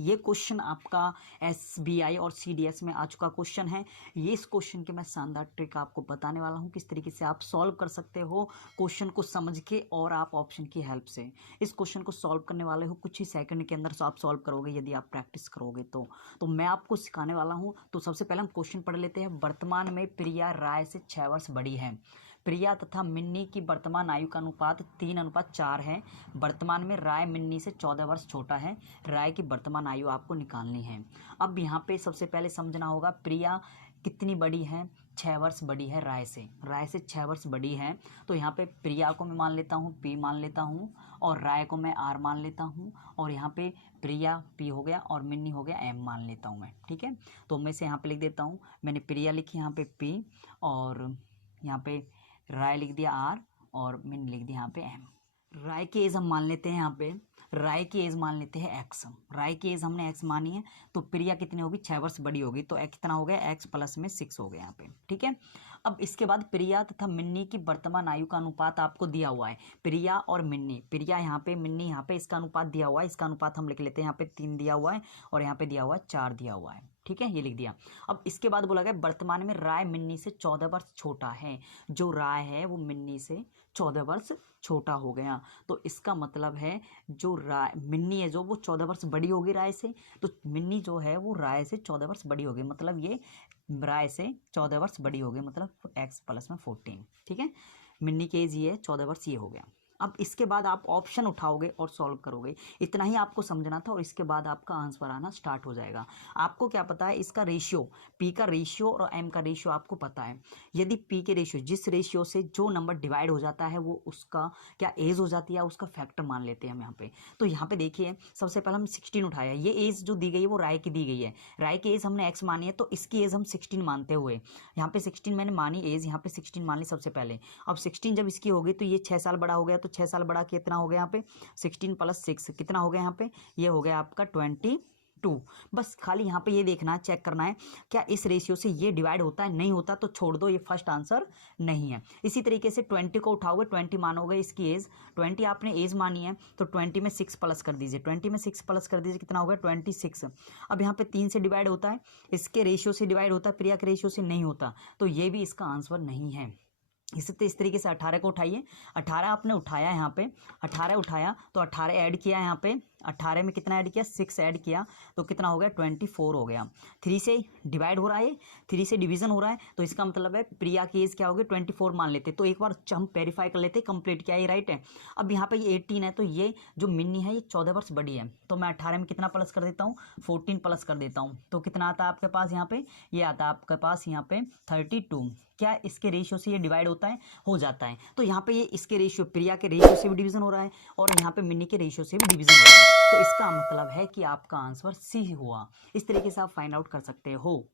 ये क्वेश्चन आपका SBI और CDS में आ चुका क्वेश्चन है। ये इस क्वेश्चन के मैं शानदार ट्रिक आपको बताने वाला हूँ किस तरीके से आप सॉल्व कर सकते हो क्वेश्चन को समझ के और आप ऑप्शन की हेल्प से इस क्वेश्चन को सॉल्व करने वाले हो। कुछ ही सेकंड के अंदर आप सॉल्व करोगे यदि आप प्रैक्टिस करोगे तो मैं आपको सिखाने वाला हूँ। तो सबसे पहले हम क्वेश्चन पढ़ लेते हैं। वर्तमान में प्रिया राय से 6 वर्ष बड़ी है। प्रिया तथा मिन्नी की वर्तमान आयु का अनुपात 3:4 है। वर्तमान में राय मिन्नी से 14 वर्ष छोटा है। राय की वर्तमान आयु आपको निकालनी है। अब यहाँ पे सबसे पहले समझना होगा प्रिया कितनी बड़ी है, 6 वर्ष बड़ी है राय से 6 वर्ष बड़ी है। तो यहाँ पे प्रिया को मैं मान लेता हूँ P मान लेता हूँ और राय को मैं R मान लेता हूँ और यहाँ पे प्रिया P हो गया और मिन्नी हो गया M मान लेता हूँ मैं। ठीक है, तो मैं से यहाँ पे लिख देता हूँ। मैंने प्रिया लिखी यहाँ पे P और यहाँ पे राय लिख दिया R और मिन्नी लिख दिया यहाँ पे M। राय की एज हम मान लेते हैं, यहाँ पे राय की एज मान लेते हैं X। राय की एज हमने X मानी है तो प्रिया कितनी होगी, 6 वर्ष बड़ी होगी तो X कितना हो गया, X प्लस में 6 हो गया यहाँ पे। ठीक है, अब इसके बाद प्रिया तथा मिन्नी की वर्तमान आयु का अनुपात आपको दिया हुआ है। प्रिया और मिन्नी, प्रिया यहाँ पे मिन्नी यहाँ पे, इसका अनुपात दिया हुआ है। इसका अनुपात हम लिख लेते हैं, यहाँ पे 3 दिया हुआ है और यहाँ पे दिया हुआ है 4 दिया हुआ है। ठीक है, ये लिख दिया। अब इसके बाद बोला गया वर्तमान में राय मिन्नी से 14 वर्ष छोटा है। जो राय है वो मिन्नी से 14 वर्ष छोटा हो गया। तो इसका मतलब है जो राय मिन्नी है जो वो 14 वर्ष बड़ी होगी राय से, तो मिन्नी जो है वो राय से 14 वर्ष बड़ी होगी, मतलब ये राय से 14 वर्ष बड़ी होगी, मतलब x प्लस में 14। ठीक है, मिन्नी की एज ये 14 वर्ष ये हो गया। अब इसके बाद आप ऑप्शन उठाओगे और सॉल्व करोगे। इतना ही आपको समझना था और इसके बाद आपका आंसर आना स्टार्ट हो जाएगा। आपको क्या पता है, इसका रेशियो, P का रेशियो और M का रेशियो आपको पता है। यदि P के रेशियो, जिस रेशियो से जो नंबर डिवाइड हो जाता है वो उसका क्या एज हो जाती है, उसका फैक्टर मान लेते हैं हम यहाँ पे। तो यहाँ पे देखिए सबसे पहले हम 16 उठाया। ये एज जो दी गई है वो राय की दी गई है। राय की एज हमने X मानी है तो इसकी एज हम 16 मानते हुए यहाँ पे 16 मैंने मानी एज, यहाँ पे 16 मान ली सबसे पहले। अब 16 जब इसकी होगी तो ये 6 साल बड़ा हो गया, तो 6 साल बड़ा कितना हो गया यहाँ पे, 16 + 6 कितना हो गया यहाँ पे, ये हो गया आपका 22। बस खाली यहाँ पे ये देखना है, चेक करना है क्या इस रेशियो से ये डिवाइड होता है, नहीं होता तो छोड़ दो, ये फर्स्ट आंसर नहीं है। इसी तरीके से 20 को उठाओगे, 20 मानोगे इसकी एज, 20 आपने एज मानी है तो 20 में 6 प्लस कर दीजिए, 20 में 6 प्लस कर दीजिए, कितना होगा 26। अब यहाँ पे 3 से डिवाइड होता है, इसके रेशियो से डिवाइड होता है, प्रिया के रेशियो से नहीं होता, तो ये भी इसका आंसर नहीं है। इस तरीके से 18 को उठाइए। 18 आपने उठाया, यहाँ पे 18 उठाया तो 18 ऐड किया, यहाँ पे 18 में कितना ऐड किया, 6 ऐड किया तो कितना हो गया 24 हो गया। 3 से डिवाइड हो रहा है, 3 से डिवीजन हो रहा है, तो इसका मतलब है प्रिया की एज क्या होगी 24 मान लेते। तो एक बार हम वेरीफाई कर लेते कंप्लीट क्या ये राइट है। अब यहाँ पे ये 18 है तो ये जो मिन्नी है ये 14 वर्ष बड़ी है, तो मैं 18 में कितना प्लस कर देता हूँ, 14 प्लस कर देता हूँ, तो कितना आता है आपके पास यहाँ पे, ये आता है आपके पास यहाँ पे 32। क्या इसके रेशियो से ये डिवाइड होता है, हो जाता है। तो यहाँ पे ये इसके रेशियो, प्रिया के रेशियो से भी डिवीजन हो रहा है और यहाँ पे मिन्नी के रेशियो से भी डिवीजन हो रहा है, तो इसका मतलब है कि आपका आंसर C हुआ। इस तरीके से आप फाइंड आउट कर सकते हो।